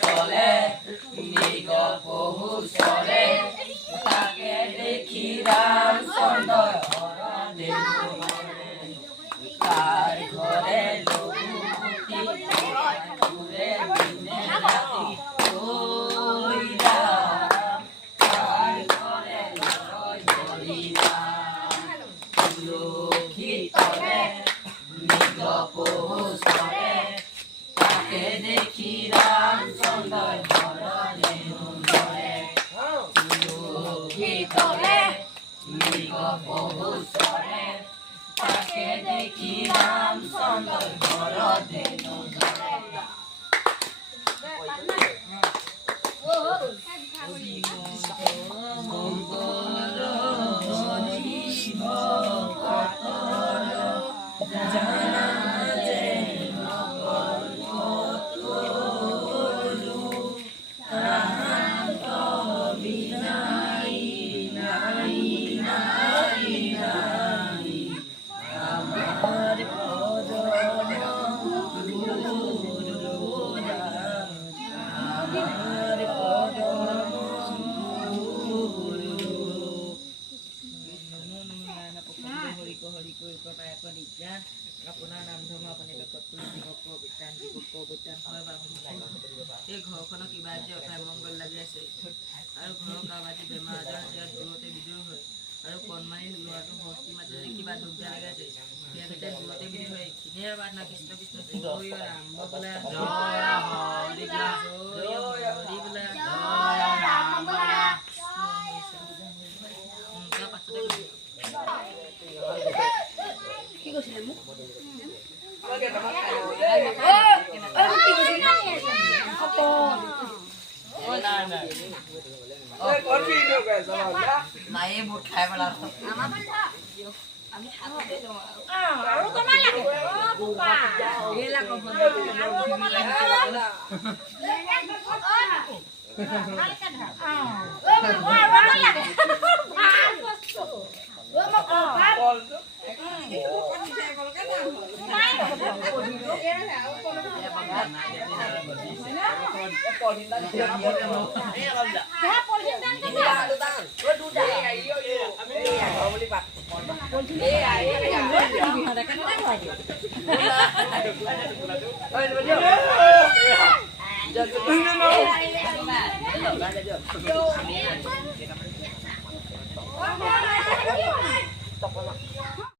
তলে মৃগ পহু চৰে তাকে দেখি ৰামচন্দ্ৰ হৰণে তাৰ ঘৰে লঘুপতি ঘূৰে দিনে ৰাতি ঐ ৰাম তাৰ ঘৰে লয় বলি ৰাম তুলসী তলে মৃগ পহু চৰে তাকে দেখি ৰামচন্দ্ৰ হৰণে ধৰে তুলসী তলে মৃগ পহু চৰে তাকে দেখি ৰামচন্দ্ৰ হৰণে ধৰে আপোনাৰ নাম ধৰ্ম আপুনি এই ঘৰখনৰ কিবা আজি অথাই মংগল লাগি আছে আৰু ঘৰৰ কাৰোবাৰ বেমাৰ আজাৰ দূৰতে বিদূৰ হয় আৰু কণমানি ল'ৰাটো হস্তি মাতি কিবা দুখ বেয়া লাগি আছে সিহঁতে দূৰতে বিদূৰ হয় এইখিনিয়ে বাদ না কৃষ্ণ কৃষ্ণ জয় ৰাম বোলা হৰি বোলা কি কৈছিলে মোক নাই বুট খাই পেলা